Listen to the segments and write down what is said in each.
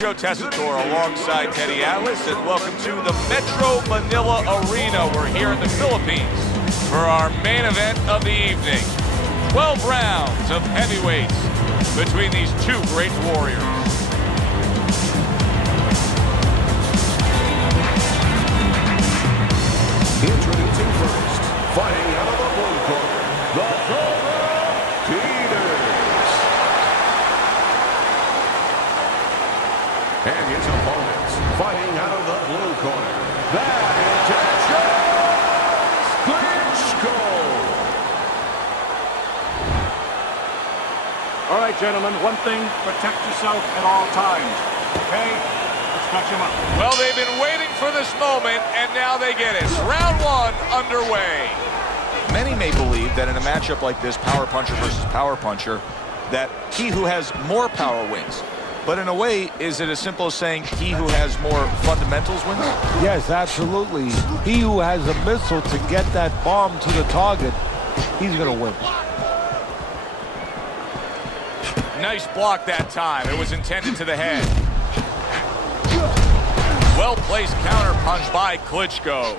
Joe Tessitore alongside Teddy Atlas, and welcome to the Metro Manila Arena. We're here in the Philippines for our main event of the evening. 12 rounds of heavyweights between these two great warriors. Introducing first, fighting out of the blue corner, the Cobra, Peter. And his opponents, fighting out of the blue corner, that is Klitschko. All right, gentlemen, one thing, protect yourself at all times, okay? Let's catch him up. Well, they've been waiting for this moment, and now they get it. Round one underway. Many may believe that in a matchup like this, power puncher versus power puncher, that he who has more power wins. But in a way, is it as simple as saying he who has more fundamentals wins? Yes, absolutely. He who has a missile to get that bomb to the target, he's going to win. Nice block that time. It was intended to the head. Well-placed counter punch by Klitschko.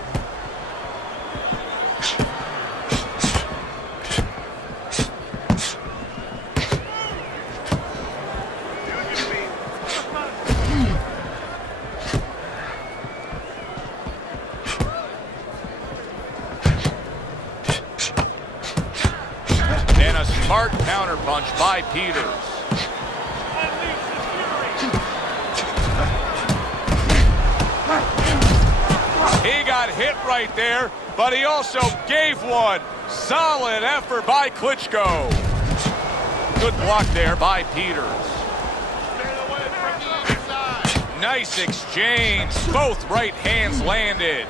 And a smart counter punch by Peters. He got hit right there, but he also gave one. Solid effort by Klitschko. Good block there by Peters. Nice exchange. Both right hands landed.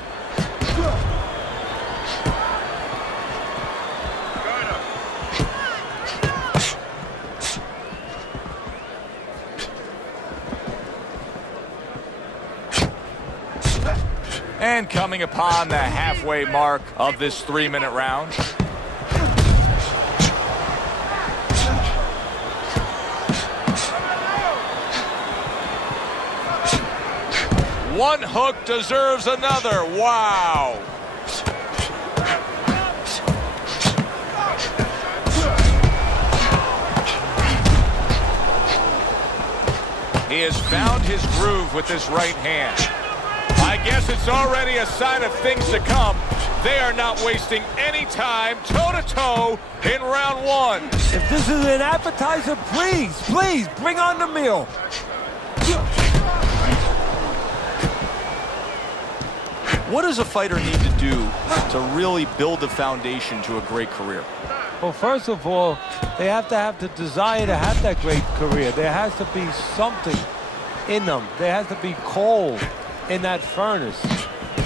And coming upon the halfway mark of this 3-minute round. One hook deserves another. Wow. He has found his groove with this right hand. I guess it's already a sign of things to come. They are not wasting any time toe-to-toe in round one. If this is an appetizer, please, bring on the meal. What does a fighter need to do to really build the foundation to a great career? Well, first of all, they have to have the desire to have that great career. There has to be something in them. There has to be coal in that furnace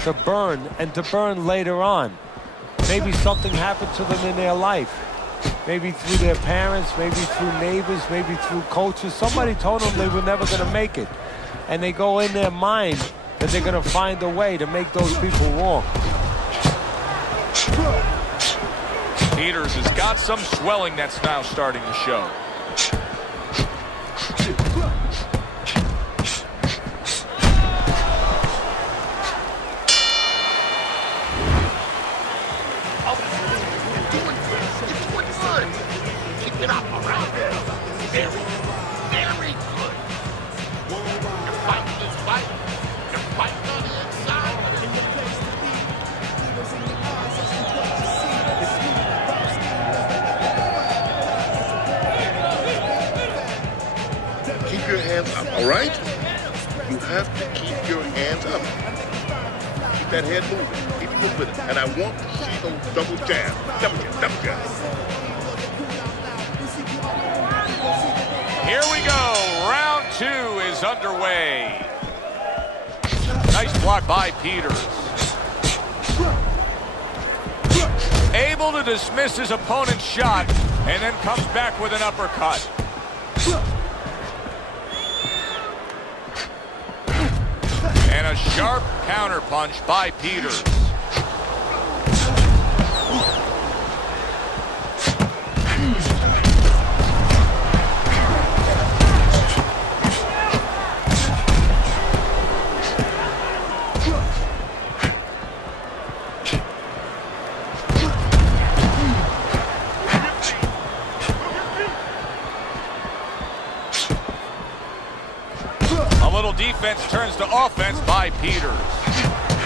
to burn, and to burn later on. Maybe something happened to them in their life. Maybe through their parents, maybe through neighbors, maybe through coaches. Somebody told them they were never going to make it. And they go in their mind that they're going to find a way to make those people wrong. Peters has got some swelling that's now starting to show. Keep your hands up, all right? You have to keep your hands up. Keep that head moving. Keep moving with it. And I want to see those double jabs. Double jabs. Here we go. Round two is underway. Nice block by Peters. Able to dismiss his opponent's shot and then comes back with an uppercut. And a sharp counter punch by Peters. little defense turns to offense by Peters.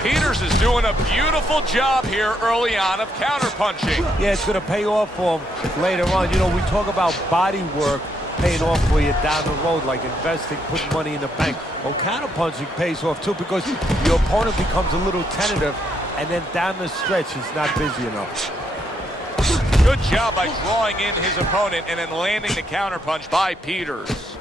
Peters is doing a beautiful job here early on of counterpunching. Yeah, it's going to pay off for him later on. You know, we talk about body work paying off for you down the road, like investing, putting money in the bank. Well, counterpunching pays off too, because your opponent becomes a little tentative, and then down the stretch, he's not busy enough. Good job by drawing in his opponent and then landing the counterpunch by Peters.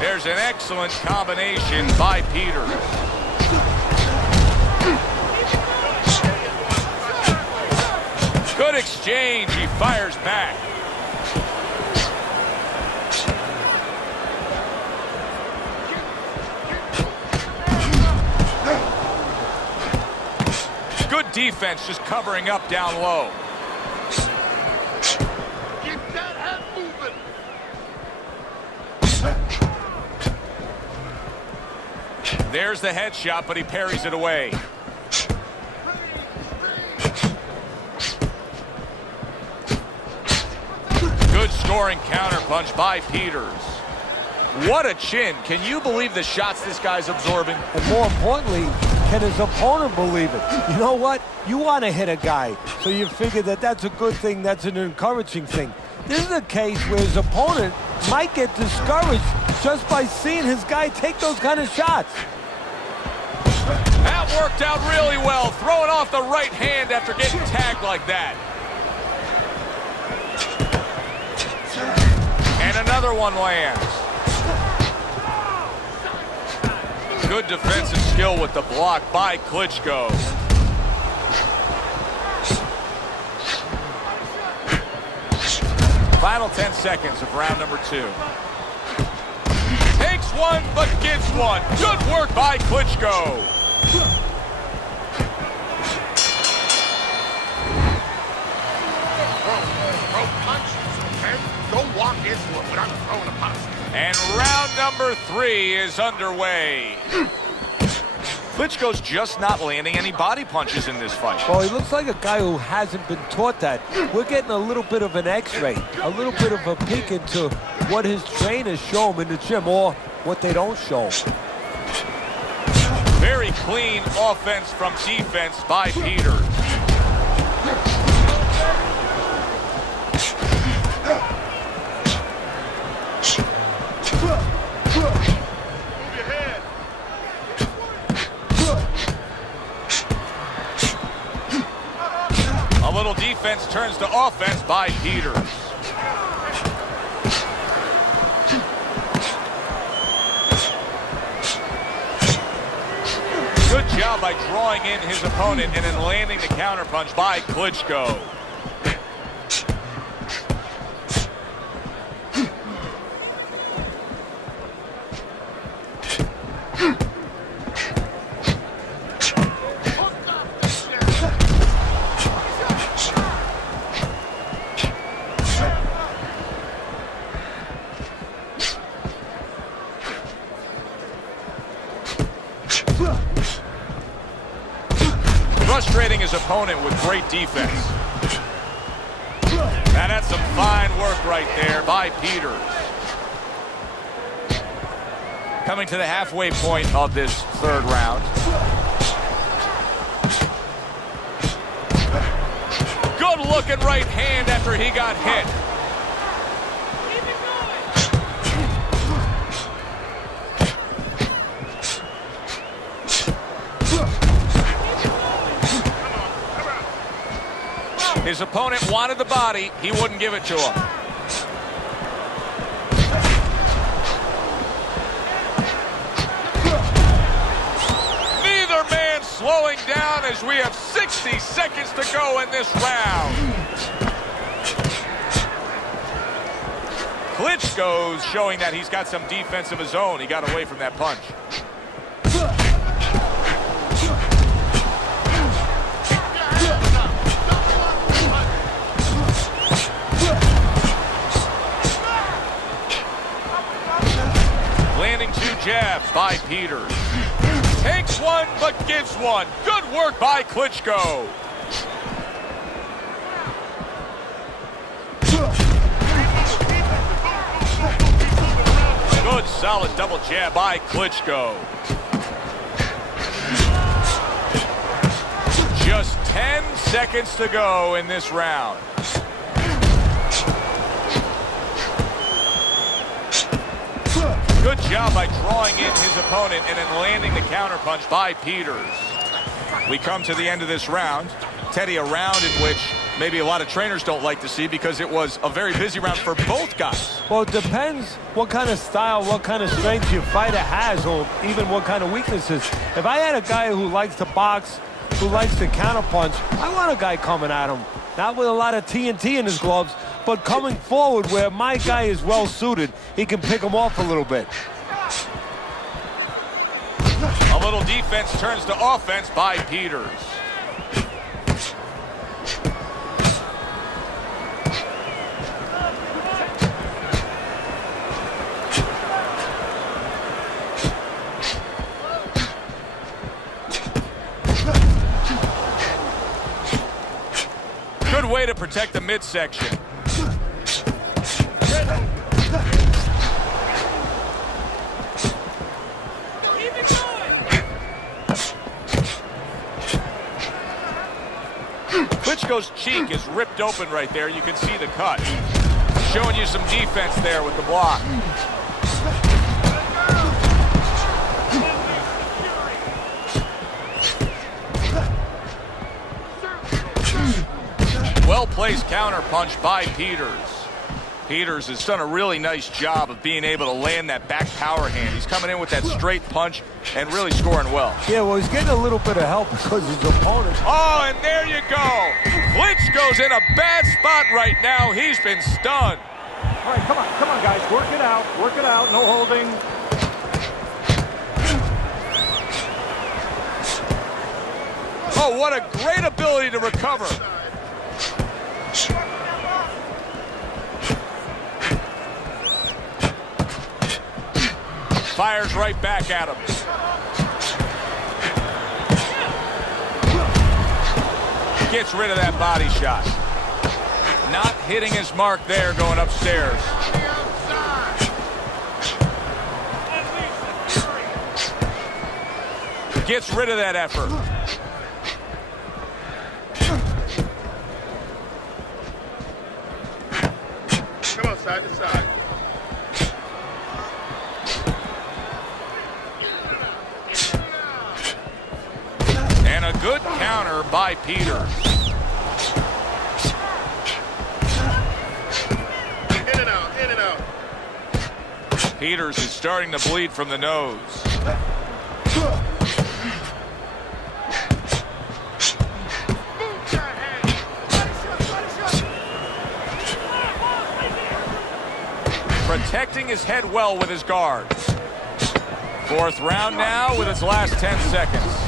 There's an excellent combination by Peters. Good exchange. He fires back. Good defense, just covering up down low. Keep that head moving. There's the headshot, but he parries it away. Good scoring counterpunch by Peters. What a chin. Can you believe the shots this guy's absorbing? And more importantly, can his opponent believe it? You know what? You want to hit a guy, so you figure that that's a good thing, that's an encouraging thing. This is a case where his opponent might get discouraged just by seeing his guy take those kind of shots. That worked out really well, throwing off the right hand after getting tagged like that. And another one lands. Good defensive skill with the block by Klitschko. Final 10 seconds of round number 2. Takes one, but gives one. Good work by Klitschko. Throw punches, okay? Don't walk into it without throwing a punch. And round number 3 is underway. Klitschko's just not landing any body punches in this fight. Well, he looks like a guy who hasn't been taught that. We're getting a little bit of an x-ray, a little bit of a peek into what his trainers show him in the gym, or what they don't show him. Very clean offense from defense by Peters. A little defense turns to offense by Peters. Good job by drawing in his opponent and then landing the counterpunch by Klitschko. Frustrating his opponent with great defense. And that's some fine work right there by Peters. Coming to the halfway point of this third round. Good looking right hand after he got hit. His opponent wanted the body. He wouldn't give it to him. Neither man slowing down as we have 60 seconds to go in this round. Klitschko's showing that he's got some defense of his own. He got away from that punch. Landing 2 jabs by Peters. Takes one, but gives one. Good work by Klitschko. solid double jab by Klitschko. Just 10 seconds to go in this round. Good job by drawing in his opponent and then landing the counterpunch by Peters. We come to the end of this round. Teddy, a round in which maybe a lot of trainers don't like to see because it was a very busy round for both guys. Well, it depends what kind of style, what kind of strength your fighter has, or even what kind of weaknesses. If I had a guy who likes to box, who likes to counterpunch, I want a guy coming at him. Not with a lot of TNT in his gloves, but coming forward where my guy is well suited. He can pick him off a little bit. A little defense turns to offense by Peters. Good way to protect the midsection. Klitschko's cheek is ripped open right there. You can see the cut. Showing you some defense there with the block. Well-placed counterpunch by Peters. Peters has done a really nice job of being able to land that back power hand. He's coming in with that straight punch and really scoring well. Yeah, well, he's getting a little bit of help because his opponent. Oh, and there you go. Klitschko's in a bad spot right now. He's been stunned. All right, come on, guys. Work it out, no holding. Oh, what a great ability to recover. Fires right back at him. Gets rid of that body shot. Not hitting his mark there going upstairs. Gets rid of that effort. Come on, side to side. And a good counter by Peters. In and out, in and out. Peters is starting to bleed from the nose. Protecting his head well with his guards. Fourth round now with its last 10 seconds.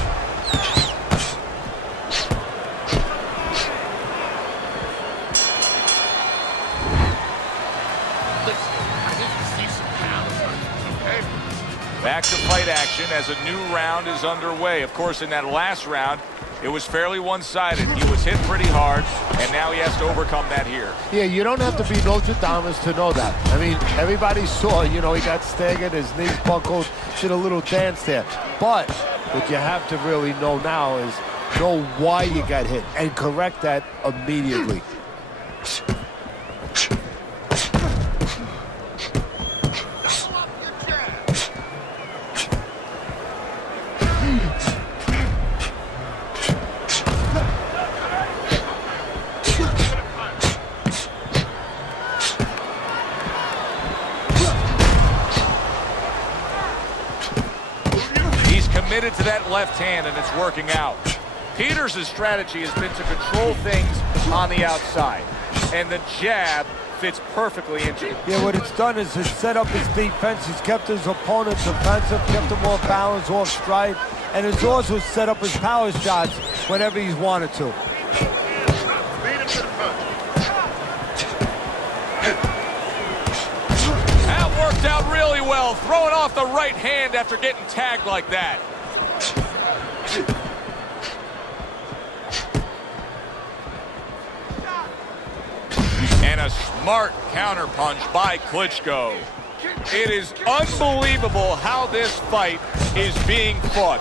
Back to fight action as a new round is underway. Of course, in that last round, it was fairly one-sided. He was hit pretty hard, and now he has to overcome that here. Yeah, you don't have to be Nostradamus to know that. I mean, everybody saw, you know, he got staggered, his knees buckled, did a little dance there. But what you have to really know now is know why you got hit and correct that immediately. Committed to that left hand, and it's working out. Peters' strategy has been to control things on the outside, and the jab fits perfectly into it. Yeah, what it's done is it's set up his defense. He's kept his opponent defensive, kept him off balance, off stride, and it's also set up his power shots whenever he's wanted to. That worked out really well, throwing off the right hand after getting tagged like that. And a smart counterpunch by Klitschko. It is unbelievable how this fight is being fought.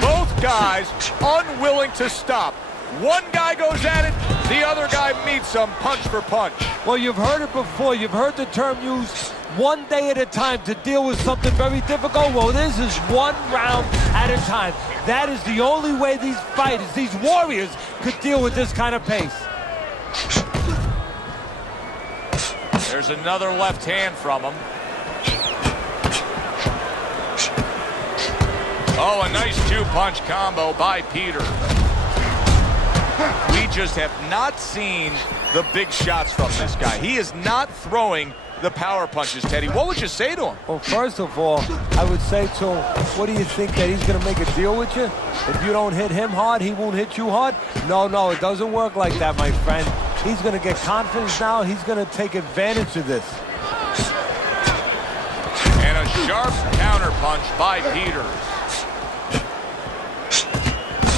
Both guys unwilling to stop. One guy goes at it, the other guy meets him punch for punch. Well, you've heard it before. You've heard the term used, one day at a time to deal with something very difficult. Well, this is one round at a time. That is the only way these fighters, these warriors, could deal with this kind of pace. There's another left hand from him. Oh, a nice two-punch combo by Peter. We just have not seen the big shots from this guy. He is not throwing the power punches, Teddy. What would you say to him? Well, first of all, I would say to him, what do you think, that he's going to make a deal with you? If you don't hit him hard, he won't hit you hard? No, it doesn't work like that, my friend. He's going to get confidence now. He's going to take advantage of this. And a sharp counter punch by Peters.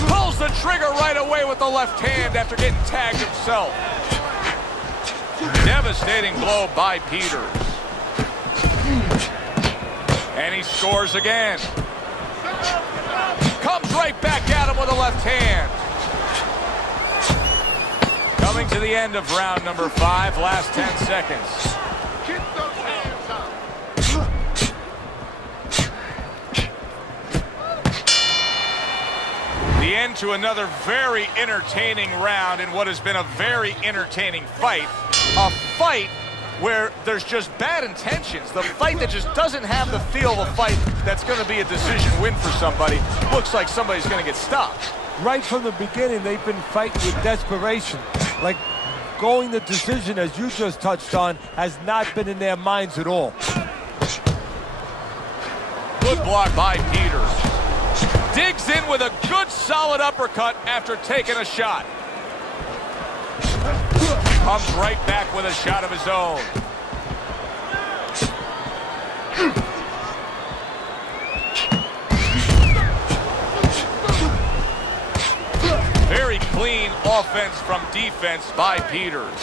Pulls the trigger right away with the left hand after getting tagged himself. Devastating blow by Peters. And he scores again. Comes right back at him with a left hand. Coming to the end of round number 5, last 10 seconds. Keep those hands up. The end to another very entertaining round in what has been a very entertaining fight. A fight where there's just bad intentions. The fight that just doesn't have the feel of a fight that's going to be a decision win for somebody. Looks like somebody's going to get stopped. Right from the beginning, they've been fighting with desperation. Like, going the decision, as you just touched on, has not been in their minds at all. Good block by Peters. Digs in with a good solid uppercut after taking a shot. Comes right back with a shot of his own. Very clean offense from defense by Peters.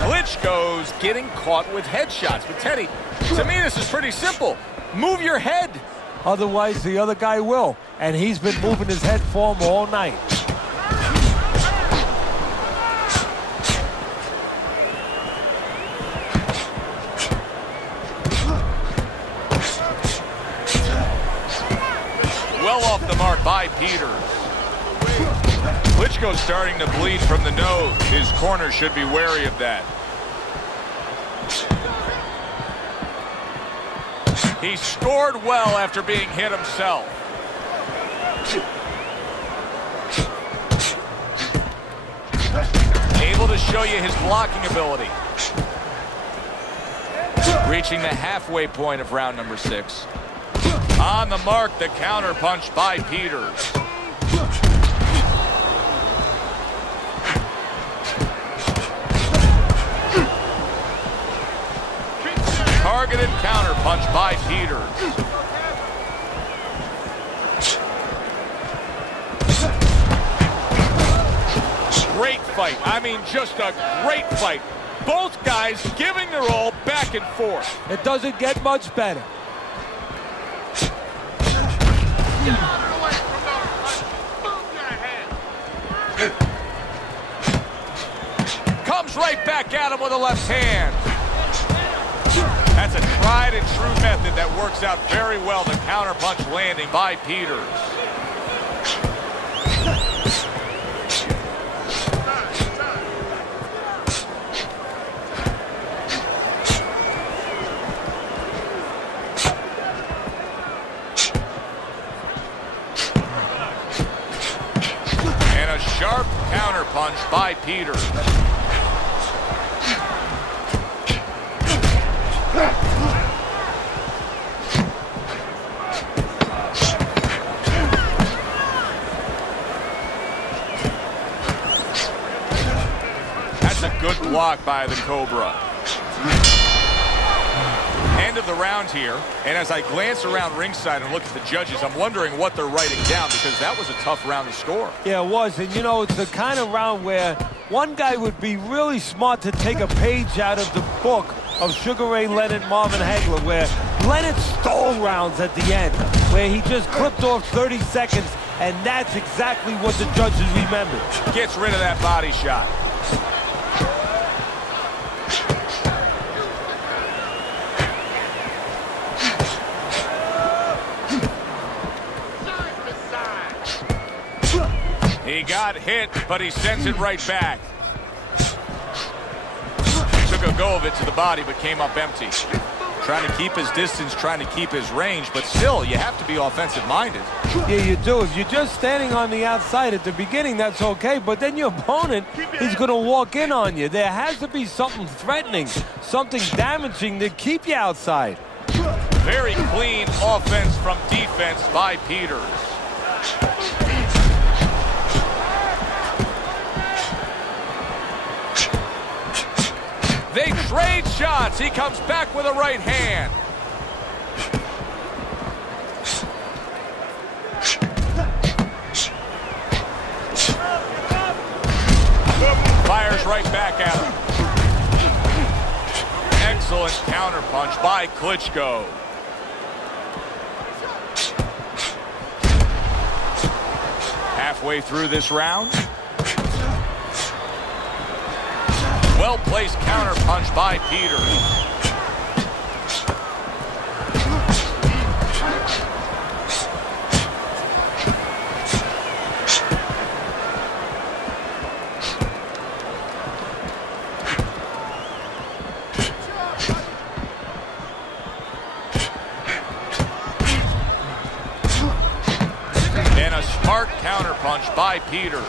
Klitschko's getting caught with headshots. But Teddy, to me this is pretty simple. Move your head. Otherwise, the other guy will. And he's been moving his head for him all night. Well off the mark by Peters. Klitschko's starting to bleed from the nose. His corner should be wary of that. He scored well after being hit himself. Able to show you his blocking ability. Reaching the halfway point of round number 6. On the mark, the counter punch by Peters. Targeted counter punch by Peters. Great fight. I mean, just a great fight. Both guys giving their all back and forth. It doesn't get much better. Get out of the way from those punches. Move your head. Comes right back at him with a left hand. That's a tried and true method that works out very well. The counter punch landing by Peters. And a sharp counter punch by Peters. That's a good block by the Cobra. End of the round here, and as I glance around ringside and look at the judges, I'm wondering what they're writing down, because that was a tough round to score. Yeah, it was. And, you know, it's the kind of round where one guy would be really smart to take a page out of the book of Sugar Ray Leonard, Marvin Hagler, where Leonard stole rounds at the end, where he just clipped off 30 seconds, and that's exactly what the judges remembered. Gets rid of that body shot. He got hit, but he sends it right back. Took a go of it to the body, but came up empty. Trying to keep his distance, trying to keep his range, but still, you have to be offensive-minded. Yeah, you do. If you're just standing on the outside at the beginning, that's okay, but then your opponent is going to walk in on you. There has to be something threatening, something damaging to keep you outside. Very clean offense from defense by Peters. They trade shots. He comes back with a right hand. Fires right back at him. Excellent counterpunch by Klitschko. Halfway through this round. Well-placed counterpunch by Peter. And a smart counterpunch by Peters.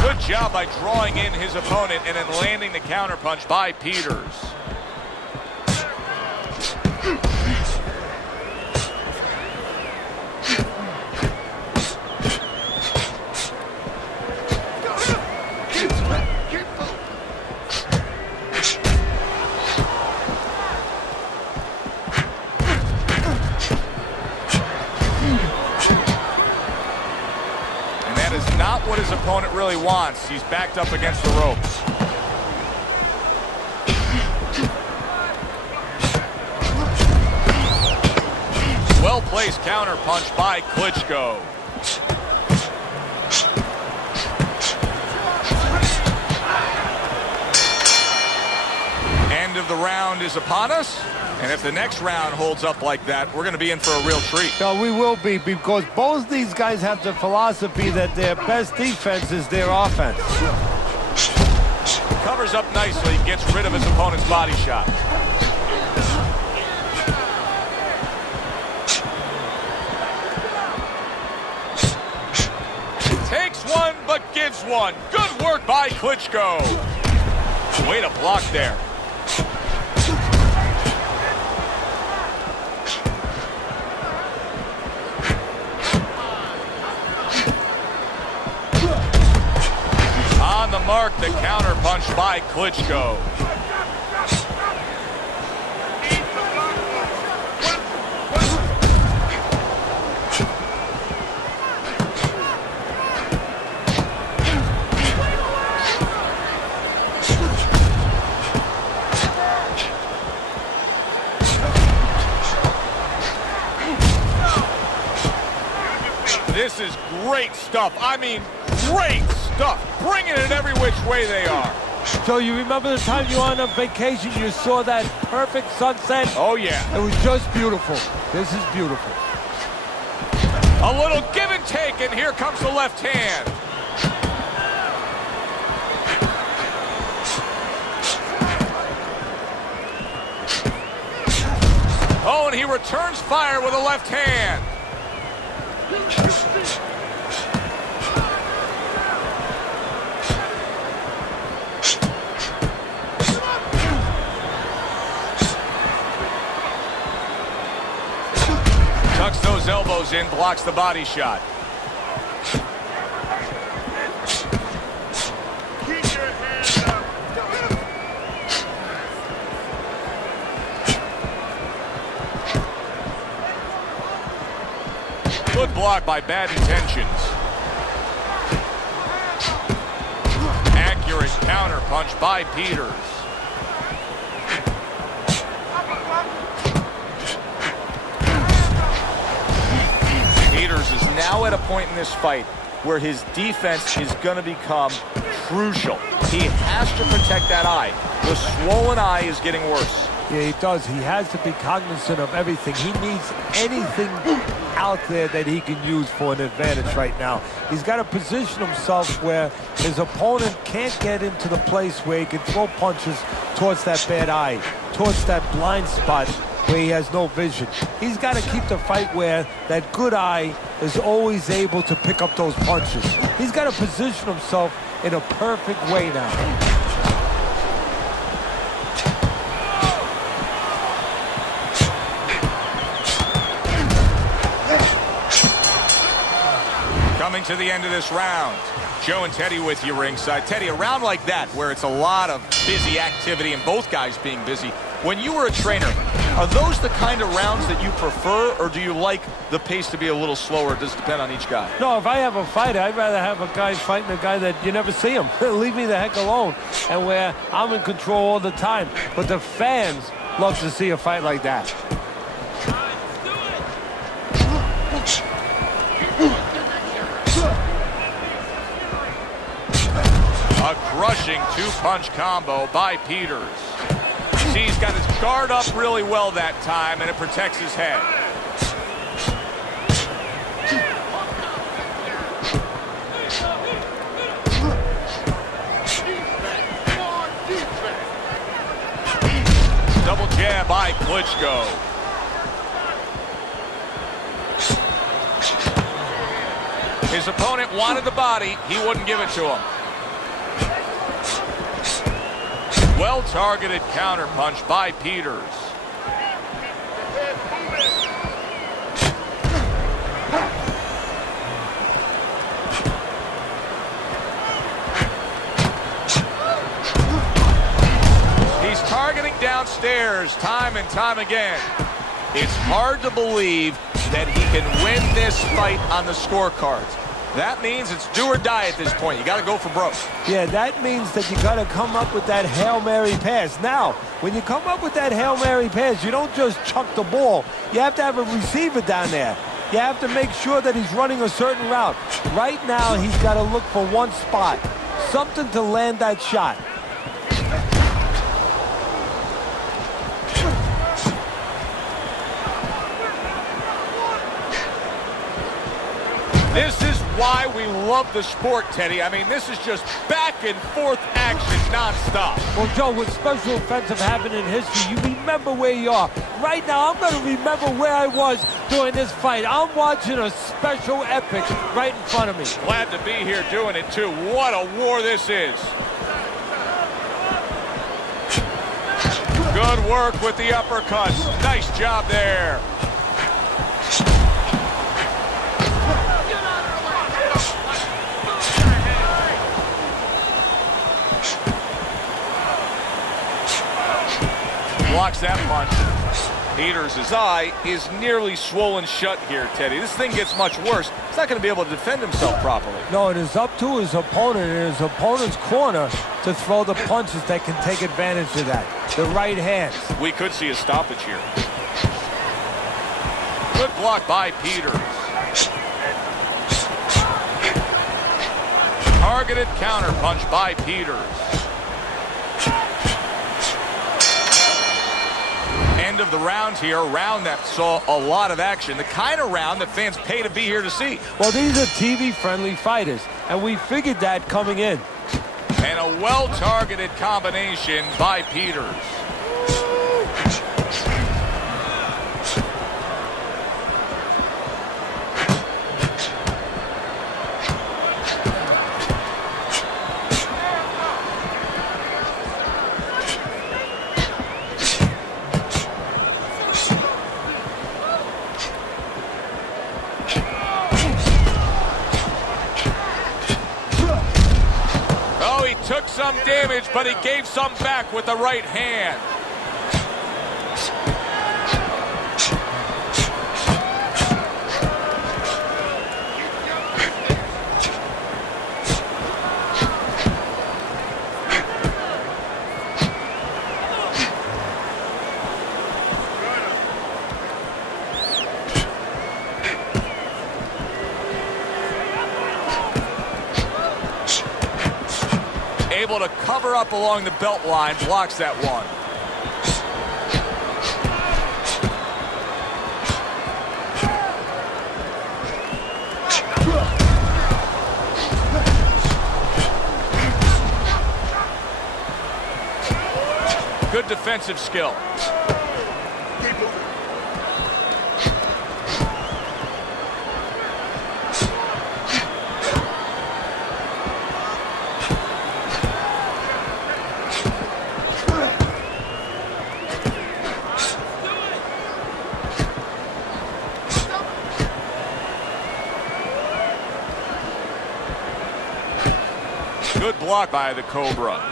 Good job by drawing in his opponent and then landing the counterpunch by Peters. Not what his opponent really wants. He's backed up against the ropes. Well-placed counterpunch by Klitschko. End of the round is upon us. And if the next round holds up like that, we're going to be in for a real treat. No, we will be, because both these guys have the philosophy that their best defense is their offense. Covers up nicely, gets rid of his opponent's body shot. Takes one, but gives one. Good work by Klitschko. Way to block there. On the mark, the counterpunch by Klitschko. This is great stuff. I mean, great stuff. Bringing it every which way they are. So you remember the time you were on a vacation, you saw that perfect sunset? Oh, yeah. It was just beautiful. This is beautiful. A little give and take, and here comes the left hand. Oh, and he returns fire with a left hand. Tucks those elbows in, blocks the body shot. Keep your hands up. Good block by bad intentions. Accurate counter punch by Peters. Peters is now at a point in this fight where his defense is going to become crucial. He has to protect that eye. The swollen eye is getting worse. Yeah, he does. He has to be cognizant of everything. He needs anything out there that he can use for an advantage right now. He's got to position himself where his opponent can't get into the place where he can throw punches towards that bad eye, towards that blind spot where he has no vision. He's got to keep the fight where that good eye is always able to pick up those punches. He's got to position himself in a perfect way now. Coming to the end of this round. Joe and Teddy with you ringside. Teddy, a round like that where it's a lot of busy activity and both guys being busy. When you were a trainer, are those the kind of rounds that you prefer, or do you like the pace to be a little slower? It does depend on each guy. No, if I have a fight, I'd rather have a guy fighting a guy that you never see him. Leave me the heck alone. And where I'm in control all the time. But the fans love to see a fight like that. A crushing two-punch combo by Peters. See, he's got his guard up really well that time, and it protects his head. Double jab by Klitschko. His opponent wanted the body. He wouldn't give it to him. Well-targeted counterpunch by Peters. He's targeting downstairs time and time again. It's hard to believe that he can win this fight on the scorecards. That means it's do or die at this point. You got to go for broke. Yeah, that means that you got to come up with that Hail Mary pass. Now, when you come up with that Hail Mary pass, you don't just chuck the ball. You have to have a receiver down there. You have to make sure that he's running a certain route. Right now, he's got to look for one spot, something to land that shot. This is why we love the sport, Teddy. I mean, this is just back and forth action nonstop. Well, Joe, with special offensive happening in history, you remember where you are. Right now, I'm going to remember where I was during this fight. I'm watching a special epic right in front of me. Glad to be here doing it, too. What a war this is. Good work with the uppercuts. Nice job there. Blocks that punch. Peters' eye is nearly swollen shut here, Teddy. This thing gets much worse. He's not going to be able to defend himself properly. No, it is up to his opponent and his opponent's corner to throw the punches that can take advantage of that. The right hands. We could see a stoppage here. Good block by Peters. Targeted counter punch by Peters. End of the round here, a round that saw a lot of action, the kind of round that fans pay to be here to see. Well, these are TV-friendly fighters, and we figured that coming in. And a well-targeted combination by Peters. Took some damage, but he gave some back with the right hand. able to cover up along the belt line, blocks that one. Good defensive skill. Good block by the Cobra.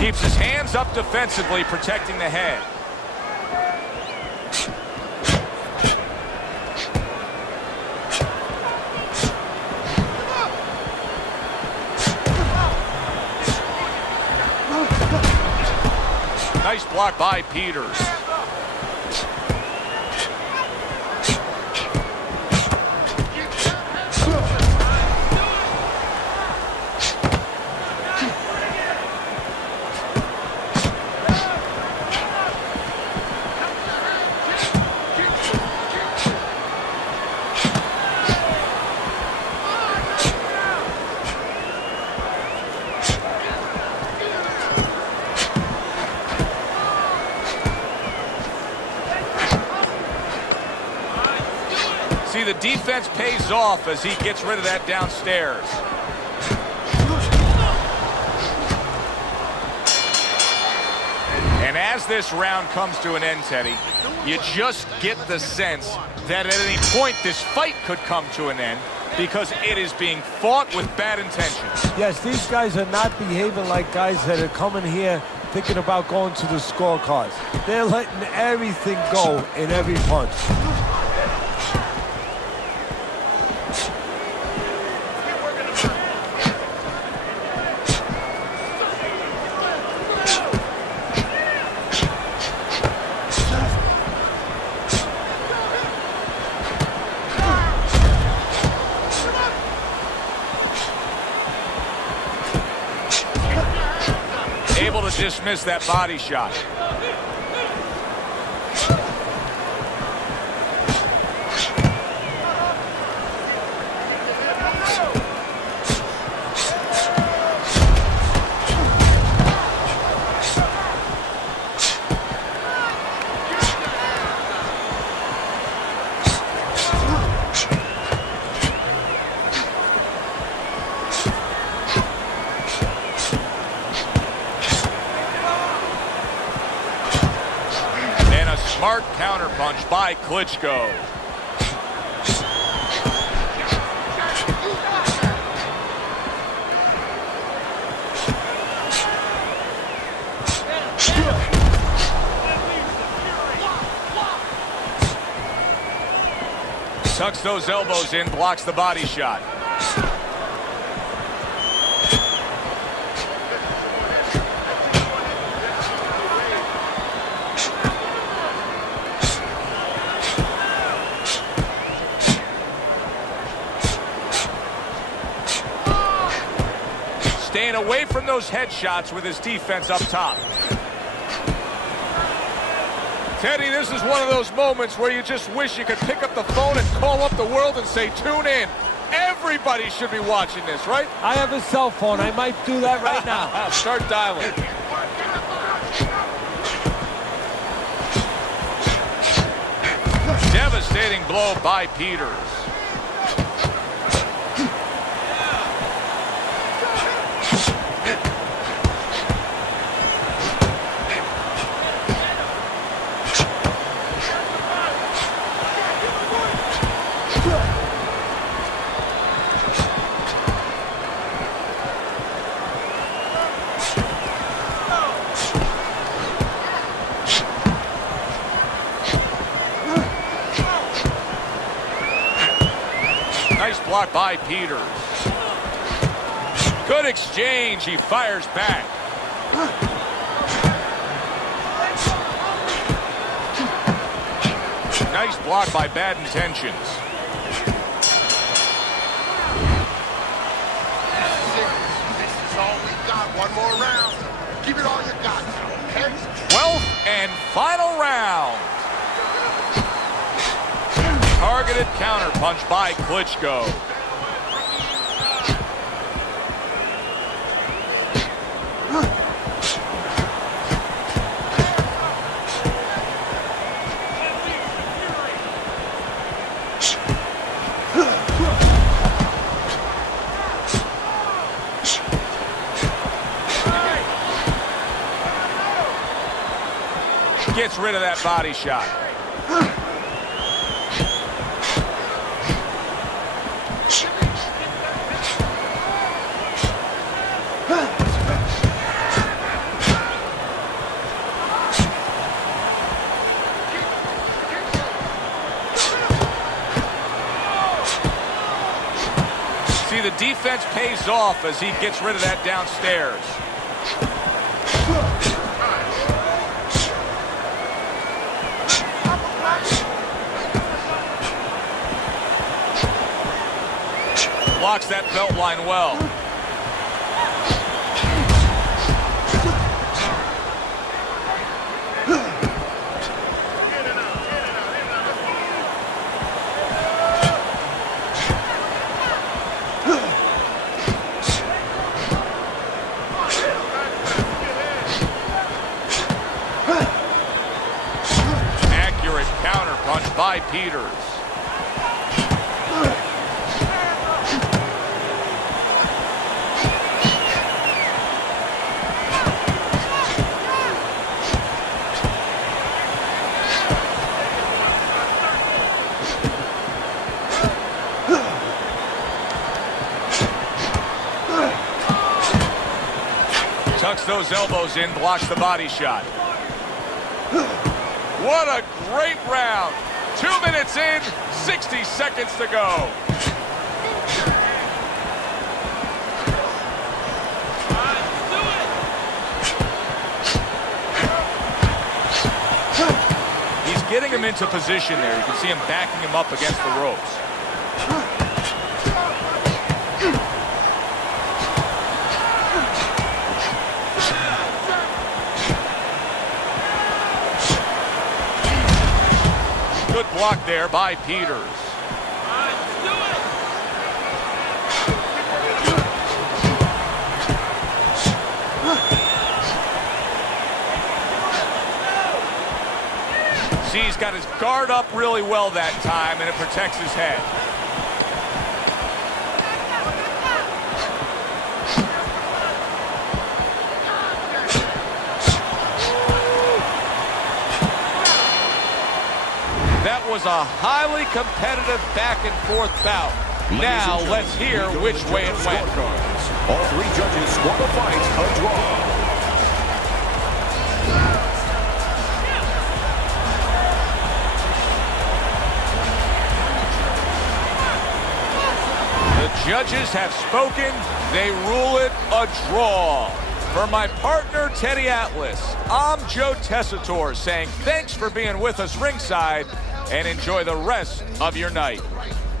Keeps his hands up defensively, protecting the head. Nice block by Peters. See, the defense pays off as he gets rid of that downstairs. And as this round comes to an end, Teddy, you just get the sense that at any point this fight could come to an end because it is being fought with bad intentions. Yes, these guys are not behaving like guys that are coming here thinking about going to the scorecards. They're letting everything go in every punch. Able to dismiss that body shot. Smart counterpunch by Klitschko. Tucks those elbows in, blocks the body shot. Staying away from those headshots with his defense up top. Teddy, this is one of those moments where you just wish you could pick up the phone and call up the world and say, tune in. Everybody should be watching this, right? I have a cell phone. I might do that right now. Start dialing. Devastating blow by Peters. Nice block by Peters. Good exchange. He fires back. Nice block by Bad Intentions. This is all we got. One more round. Give it all you got now, okay? 12th and final round. Targeted counterpunch by Klitschko. Gets rid of that body shot. See, the defense pays off as he gets rid of that downstairs. Blocks that belt line well. Accurate counterpunch by Peters. Tucks those elbows in, blocks the body shot. What a great round. 2 minutes in, 60 seconds to go. He's getting him into position there. You can see him backing him up against the ropes. Good block there by Peters. See, he's got his guard up really well that time, and it protects his head. That was a highly competitive back-and-forth bout. Now, let's hear which way it went. All three judges score the fight a draw. The judges have spoken. They rule it a draw. For my partner, Teddy Atlas, I'm Joe Tessitore saying thanks for being with us ringside and enjoy the rest of your night.